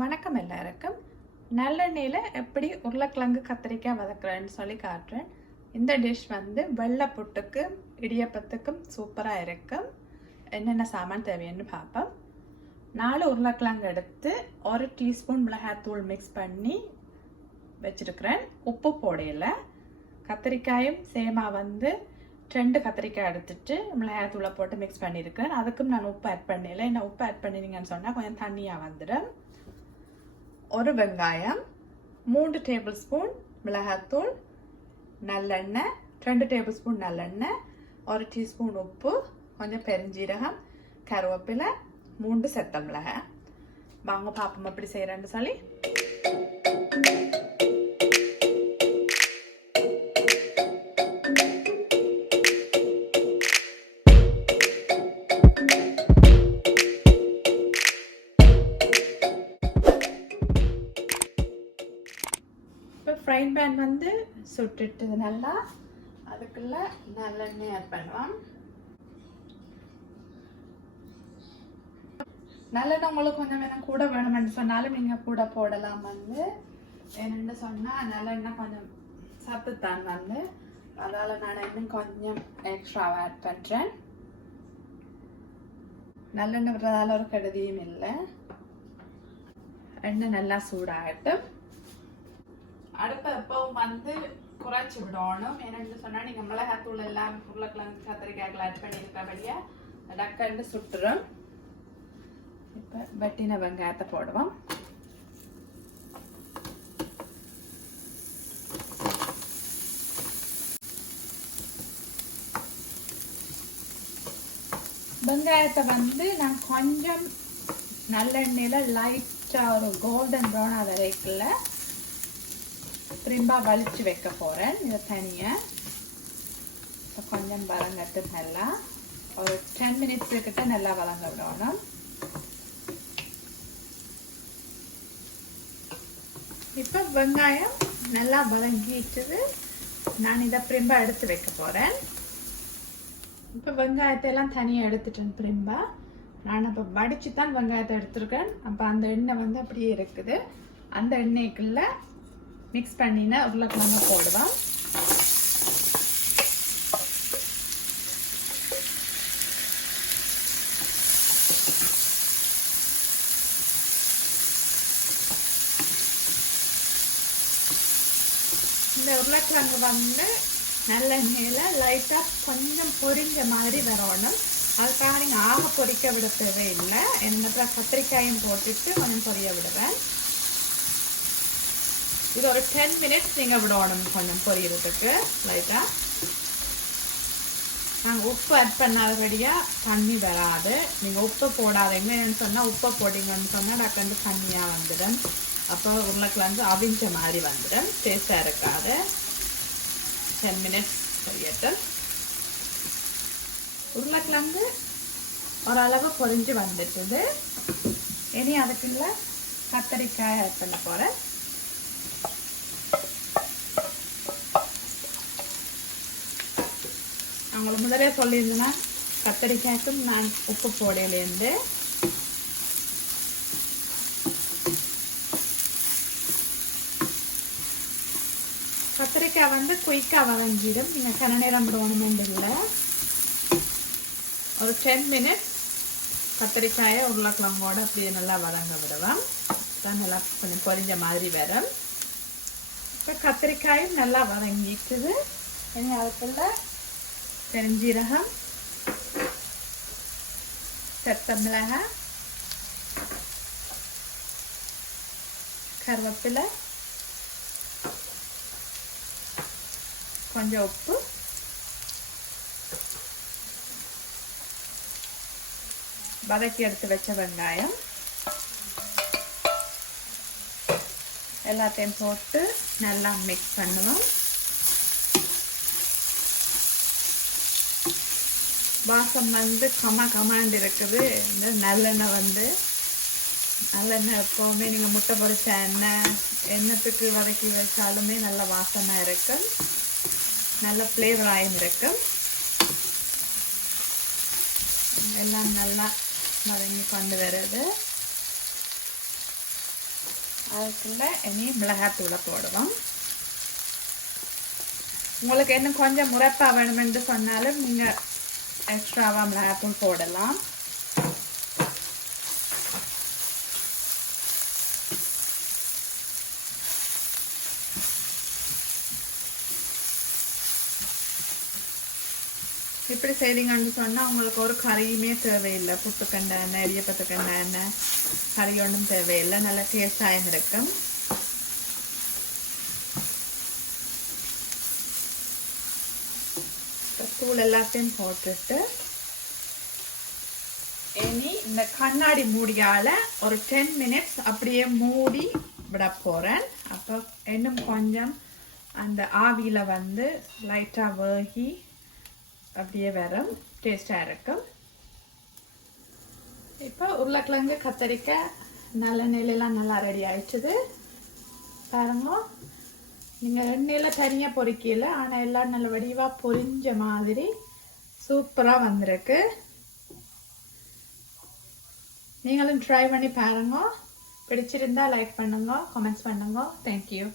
வணக்கம் எல்லாருக்கும். நல்லெண்ணெயில் எப்படி உருளைக்கிழங்கு கத்திரிக்காய் வதக்குறேன்னு சொல்லி காட்டுறேன். இந்த டிஷ் வந்து வெள்ளை புட்டுக்கும் இடியப்பத்துக்கும் சூப்பராக இருக்கும். என்னென்ன சாமான் தேவைன்னு பார்ப்போம். 4 உருளைக்கிழங்கு எடுத்து 1 டீஸ்பூன் மிளகாய்த்தூள் மிக்ஸ் பண்ணி வச்சுருக்கிறேன். உப்பு போடையில் கத்திரிக்காயும் சேமா வந்து 2 கத்திரிக்காய் எடுத்துட்டு மிளகாய்த்தூளை போட்டு மிக்ஸ் பண்ணியிருக்கேன். அதுக்கும் நான் உப்பு ஆட் பண்ணல. என்ன உப்பு ஆட் பண்ணினீங்கன்னு சொன்னால் கொஞ்சம் தண்ணியாக வந்துடும். 1 வெங்காயம், 3 டேபிள் ஸ்பூன் மிளகாய்த்தூள், நல்லெண்ணெய் 2 டேபிள் ஸ்பூன் நல்லெண்ணெய், 1 டீஸ்பூன் உப்பு, கொஞ்சம் பெருஞ்சீரகம், கருவேப்பிலை, 3 செத்தல் மிளகாய். வாங்க பாப்போம் எப்படி செய்கிறேன்னு சொல்லி. ஃப்ரைங் பேன் வந்து சுட்டுட்டு நல்லா அதுக்குள்ள நல்லெண்ணெய் ஆட் பண்ணுவோம். நல்லெண்ணெய் உங்களுக்கு கொஞ்சம் வேணும் கூட வேணும்னு சொன்னாலும் நீங்கள் கூட போடலாம். வந்து என்னென்னு சொன்னால் நல்லெண்ணெய் கொஞ்சம் சத்துத்தான் வந்து, அதால் நான் இன்னும் கொஞ்சம் எக்ஸ்ட்ராவாக ஆட் பண்ணுறேன். நல்லெண்ணெய் விடுறதால ஒரு கெடுதியும் இல்லை. எண்ணெய் நல்லா சூடாகட்டும். அடுப்பை எப்பவும் வந்து குறைச்சி விடணும். என்னென்னு சொன்னால் நீங்கள் மிளகாத்தூள் எல்லாம் உருளைக்கிழங்கு கத்திரிக்காய்கள் ஆட் பண்ணியிருக்கபடியா டக்கண்டு சுட்டுரும். இப்போ வெட்டின வெங்காயத்தை போடுவோம். வெங்காயத்தை வந்து நான் கொஞ்சம் நல்லெண்ணெயில் லைட்டாக ஒரு கோல்டன் ப்ரௌன் ஆகிற வரைக்குள்ள திரும்ப வலிச்சு வைக்க போகிறேன். இதை தனியாக இப்போ கொஞ்சம் வதங்கட்டு நல்லா ஒரு 10 மினிட்ஸ் கிட்ட நல்லா வதங்க விடணும். இப்போ வெங்காயம் நல்லா வதங்கிட்டுது. நான் இதை பிரிம்பா எடுத்து வைக்க போகிறேன். இப்போ வெங்காயத்தை எல்லாம் தனியாக எடுத்துட்டேன். பிரிம்பா நான் இப்போ வடித்து தான் வெங்காயத்தை எடுத்துருக்கேன். அப்போ அந்த எண்ணெய் வந்து அப்படியே இருக்குது. அந்த எண்ணெய்க்குள்ள மிக்ஸ் பண்ணினா உருளைக்கிழங்கு போடுவோம். இந்த உருளைக்கிழங்கு வந்து நல்லெண்ணெயில் லைட்டாக கொஞ்சம் பொரிஞ்ச மாதிரி வரணும். அதுக்காக நீங்கள் ஆக பொரிக்க விட தேவையில்லை. என்னப்போ கத்திரிக்காயும் போட்டுட்டு கொஞ்சம் பொரிய விடுவேன். இது ஒரு 10 மினிட்ஸ் நீங்கள் விடணும் கொஞ்சம் பொரியறதுக்கு லைட்டாக. நாங்கள் உப்பு ஆட் பண்ணாதபடியாக தண்ணி வராது. நீங்கள் உப்பு போடாதீங்கன்னு சொன்னால், உப்பை போட்டிங்கன்னு சொன்னால் டக்குன்னு தண்ணியாக வந்துடும். அப்போ உருளைக்கிழங்கு அவிஞ்ச மாதிரி வந்துடும், டேஸ்டாக இருக்காது. 10 மினிட்ஸ் பொரியட்டும். உருளைக்கிழங்கு ஓரளவு பொரிஞ்சு வந்துட்டுது. இனி அதுக்குள்ள கத்திரிக்காய் ஆட் பண்ண போகிறேன். அவங்களுக்கு முதலே சொல்லியிருந்தேன்னா கத்திரிக்காய்க்கும் நான் உப்பு போடையிலேருந்து. கத்திரிக்காய் வந்து குயிக்காக வதங்கிடும். நீங்கள் கன நேரம் விடணுமென்று இல்லை. ஒரு 10 மினிட்ஸ் கத்திரிக்காயை உருளைக்கிழங்கோட அப்படியே நல்லா வதங்க விடுவோம். தான் நல்லா கொஞ்சம் பொரிஞ்ச மாதிரி வரும். இப்போ கத்திரிக்காயும் நல்லா வதங்கிட்டுது. இனி அதுக்குள்ள பெருஞ்சீரகம், செத்த மிளகாய், கருவேப்பிலை, கொஞ்சம் உப்பு, வதக்கி எடுத்து வச்ச வெங்காயம் எல்லாத்தையும் போட்டு நல்லா மிக்ஸ் பண்ணுவோம். வாசம் வந்து கமாண்டு இருக்குது. இந்த நல்லெண்ணெய் வந்து நல்லெண்ணெய் எப்போவுமே நீங்கள் முட்டை பொரிச்ச எண்ணெய்த்துக்கு வதக்கி வச்சாலுமே நல்ல வாசமாக இருக்கும், நல்ல ஃப்ளேவராகவும் இருக்கும். எல்லாம் நல்லா வதங்கி கொண்டு வருது. அதுக்குள்ள இனி மிளகாத்தூளை போடுவோம். உங்களுக்கு இன்னும் கொஞ்சம் முறைப்பா வேணுமென்று சொன்னாலும் நீங்கள் எக்ஸ்ட்ராவாக மிளகாத்தூள் போடலாம். இப்படி செய்தீங்கன்னு சொன்னால் உங்களுக்கு ஒரு கறியுமே தேவையில்லை. புட்டுக்கண்டை எண்ணெய், இடியப்பத்துக்கண்டை எண்ணெய், கறி ஒன்றும் தேவையில்லை. நல்லா டேஸ்டாகவும் இருக்கும். தூள் எல்லாத்தையும் போட்டுட்டு இனி இந்த கண்ணாடி மூடியால் ஒரு 10 minutes அப்படியே மூடி விட போகிறேன். அப்போ இன்னும் கொஞ்சம் அந்த ஆவியில் வந்து லைட்டாக வேகி அப்படியே வரும், டேஸ்டாக இருக்கும். இப்போ உருளைக்கிழங்கு கத்தரிக்காய் நல்லெண்ணெயிலெல்லாம் நல்லா ரெடி ஆயிடுச்சுது பாருங்க. நீங்கள் எண்ணெயில் தனியாக பொரிக்கல, ஆனால் எல்லாம் நல்ல வடிவாக பொரிஞ்ச மாதிரி சூப்பராக வந்திருக்கு. நீங்களும் ட்ரை பண்ணி பாருங்க. பிடிச்சிருந்தா லைக் பண்ணுங்க, கமெண்ட்ஸ் பண்ணுங்க. தேங்க்யூ.